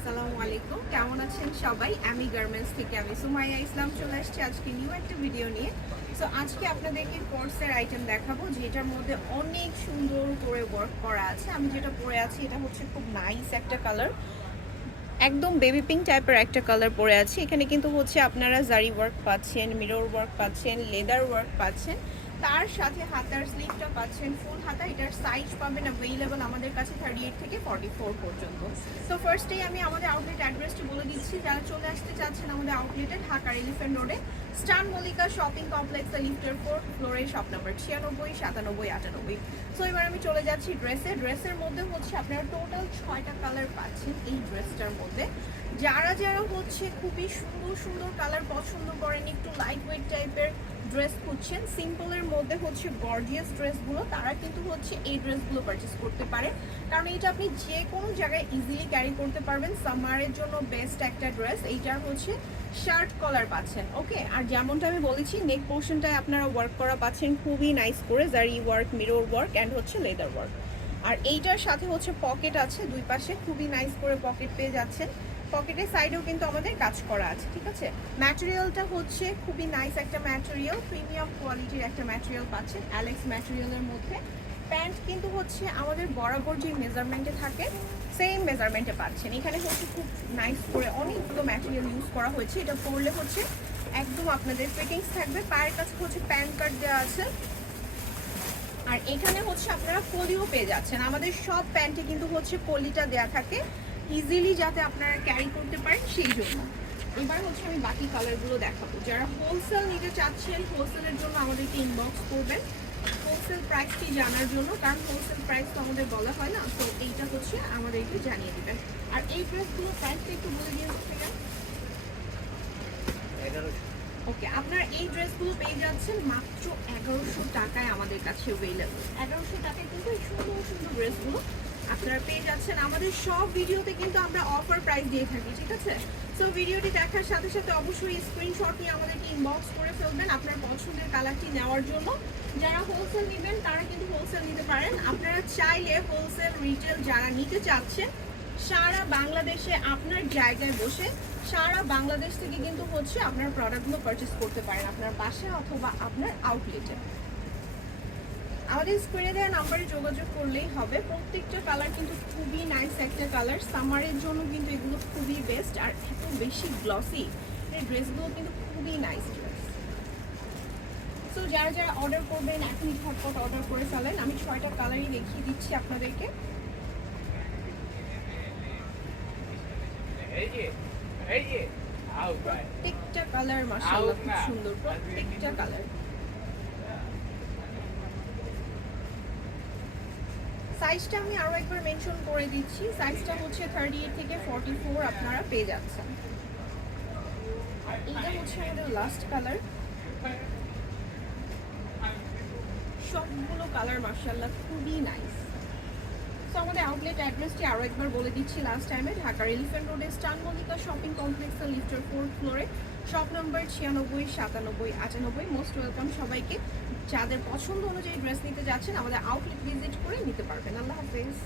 আসসালামু আলাইকুম। কেমন আছেন সবাই? আমি গার্মেন্টস থেকে আমি সুমাইয়া ইসলাম চলে আসছি আজকে নিউ একটা ভিডিও নিয়ে। সো আজকে আপনাদেরকে কোর্সের আইটেম দেখাবো, যেটার মধ্যে অনেক সুন্দর করে ওয়ার্ক করা আছে। আমি যেটা পরে আছি, এটা হচ্ছে খুব নাইস একটা কালার একদম বেবি পিঙ্ক টাইপের একটা কালার পরে আছে। এখানে কিন্তু হচ্ছে আপনারা জারি ওয়ার্ক পাচ্ছেন মিরর ওয়ার্ক পাচ্ছেন লেদার ওয়ার্ক পাচ্ছেন। তার সাথে হাতার স্লিভটা পাচ্ছেন ফুল হাতা। এটার সাইজ পাবেন অ্যাভেলেবল আমাদের কাছে থার্টি এইট থেকে ফর্টি ফোর পর্যন্ত। তো ফার্স্টেই আমি আমাদের আউটলেট অ্যাড্রেসটি বলে দিচ্ছি। যারা চলে আসতে চাচ্ছেন আমাদের আউটলেটে ঢাকার এলিফেন্ট রোডে স্টান মল্লিকা শপিং কমপ্লেক্স লিফটের ফোর্থ ফ্লোরে শপ নাম্বার ছিয়ানব্বই, সাতানব্বই, আটানব্বই। সো এবার আমি চলে যাচ্ছি ড্রেসে ড্রেসের মধ্যে হচ্ছে আপনারা টোটাল ছয়টা কালার পাচ্ছেন এই ড্রেসটার মধ্যে। যারা যারা হচ্ছে খুবই সুন্দর সুন্দর কালার পছন্দ করেন, একটু লাইট ওয়েট টাইপের ড্রেস খুঁজছেন সিম্পলের মধ্যে হচ্ছে গর্জিয়াস ড্রেসগুলো তারা কিন্তু হচ্ছে এই ড্রেসগুলো পারচেস করতে পারে। কারণ এটা আপনি যে কোনো জায়গায় ইজিলি ক্যারি করতে পারবেন সামারের জন্য বেস্ট একটা ড্রেস এইটার হচ্ছে শার্ট কলার পাচ্ছেন ওকে আর যেমনটা আমি বলেছি নেক পোর্শনটায় আপনারা ওয়ার্ক করা পাচ্ছেন, খুবই নাইস করে zari work mirror work and হচ্ছে লেদার ওয়ার্ক আর এইটার সাথে হচ্ছে পকেট আছে, দুই পাশে খুবই নাইস করে পকেট পেয়ে যাচ্ছেন। পকেটের সাইডেও কিন্তু আমাদের কাজ করা আছে, ঠিক আছে? ম্যাটেরিয়ালটা হচ্ছে খুবই নাইস একটা ম্যাটেরিয়াল প্রিমিয়াম কোয়ালিটির একটা ম্যাটেরিয়াল পাচ্ছেন অ্যালেক্স ম্যাটেরিয়ালের মধ্যে। প্যান্ট কিন্তু হচ্ছে আমাদের বরাবর যে মেজারমেন্টে থাকে সেম মেজারমেন্টে পাচ্ছেন। এখানে হচ্ছে খুব নাইস করে অনেকগুলো ম্যাটেরিয়াল ইউজ করা হয়েছে। এটা পরলে হচ্ছে একদম আপনাদের ফিটিংস থাকবে। পায়ের কাছে হচ্ছে প্যান্ট কার্ড দেওয়া আছে। আর এখানে হচ্ছে আপনারা কলিও পেয়ে যাচ্ছেন। আমাদের সব প্যান্টে কিন্তু হচ্ছে পলিটা দেয়া থাকে। ইজিলি যাতে আপনারা ক্যারি করতে পারেন সেই জন্য। এবার হচ্ছে আমি বাকি কালারগুলো দেখাবো। যারা হোলসেল নিতে চাচ্ছেন হোলসেলের জন্য আমাদেরকে ইনবক্স করবেন। হোলসেল প্রাইসটি জানার জন্য কারণ হোলসেল প্রাইস তো আমাদের বলা হয় না তো এইটা হচ্ছে আমাদেরকে জানিয়ে দেবেন। আর এই ড্রেসগুলো প্রাইসটা একটু বলে দিয়ে হচ্ছে ওকে আপনার এই ড্রেসগুলো পেয়ে যাচ্ছেন মাত্র এগারোশো টাকায় আমাদের কাছে অ্যাভেলেবল এগারোশো টাকায় কিন্তু এই সুন্দর সুন্দর ড্রেসগুলো আপনারা পেয়ে যাচ্ছেন আমাদের সব ভিডিওতে কিন্তু আমরা অফার প্রাইস দিয়ে থাকি, ঠিক আছে? সো ভিডিওটি দেখার সাথে সাথে অবশ্যই স্ক্রিনশট নিয়ে আমাদেরকে ইনবক্স করে ফেলবেন আপনার পছন্দের কালারটি নেওয়ার জন্য। যারা হোলসেল নেবেন, তারা কিন্তু হোলসেল নিতে পারেন। আপনারা চাইলে হোলসেল রিটেল যারা নিতে চাচ্ছেন, সারা বাংলাদেশে আপনার জায়গায় বসে সারা বাংলাদেশ থেকে কিন্তু হচ্ছে আপনার প্রোডাক্টগুলো পারচেস করতে পারেন আপনার বাসায় অথবা আপনার আউটলেটে আমাদের স্ক্রিনে দেওয়া নাম্বারে যোগাযোগ করলেই হবে। প্রত্যেকটা কালার কিন্তু খুবই নাইস একটা কালার সামারের জন্য কিন্তু এগুলো খুবই বেস্ট আর এত বেশি গ্লসি এই ড্রেসগুলো কিন্তু খুবই নাইস ড্রেস সো যারা যারা অর্ডার করবেন এখনই ঝটপট অর্ডার করে ফেলেন। আমি ছয়টা কালারই দেখিয়ে দিচ্ছি আপনাদেরকে। প্রত্যেকটা কালার মাশাআল্লাহ খুব সুন্দর। প্রত্যেকটা কালার সাইজটা আমি আরও একবার মেনশন করে দিচ্ছি। সাইজটা হচ্ছে থার্টি এইট থেকে ফর্টি ফোর আপনারা পেয়ে যাচ্ছেন। আর হচ্ছে আমাদের লাস্ট কালার সবগুলো কালার মার্শাল্লাহ খুবই নাইস তো আমাদের আউটলেট অ্যাড্রেসটি আরও একবার বলে দিচ্ছি। লাস্ট টাইমে ঢাকার এলিফেন্ট রোডে স্টান মল্লিকা শপিং কমপ্লেক্সের লিফটের ফোর্থ ফ্লোরে শপ নম্বর ছিয়ানব্বই, সাতানব্বই, আটানব্বই। মোস্ট ওয়েলকাম সবাইকে। যাদের পছন্দ অনুযায়ী ড্রেস নিতে যাচ্ছেন, আমাদের আউটলেট ভিজিট করে নিতে পারবেন। আল্লাহ হাফেজ।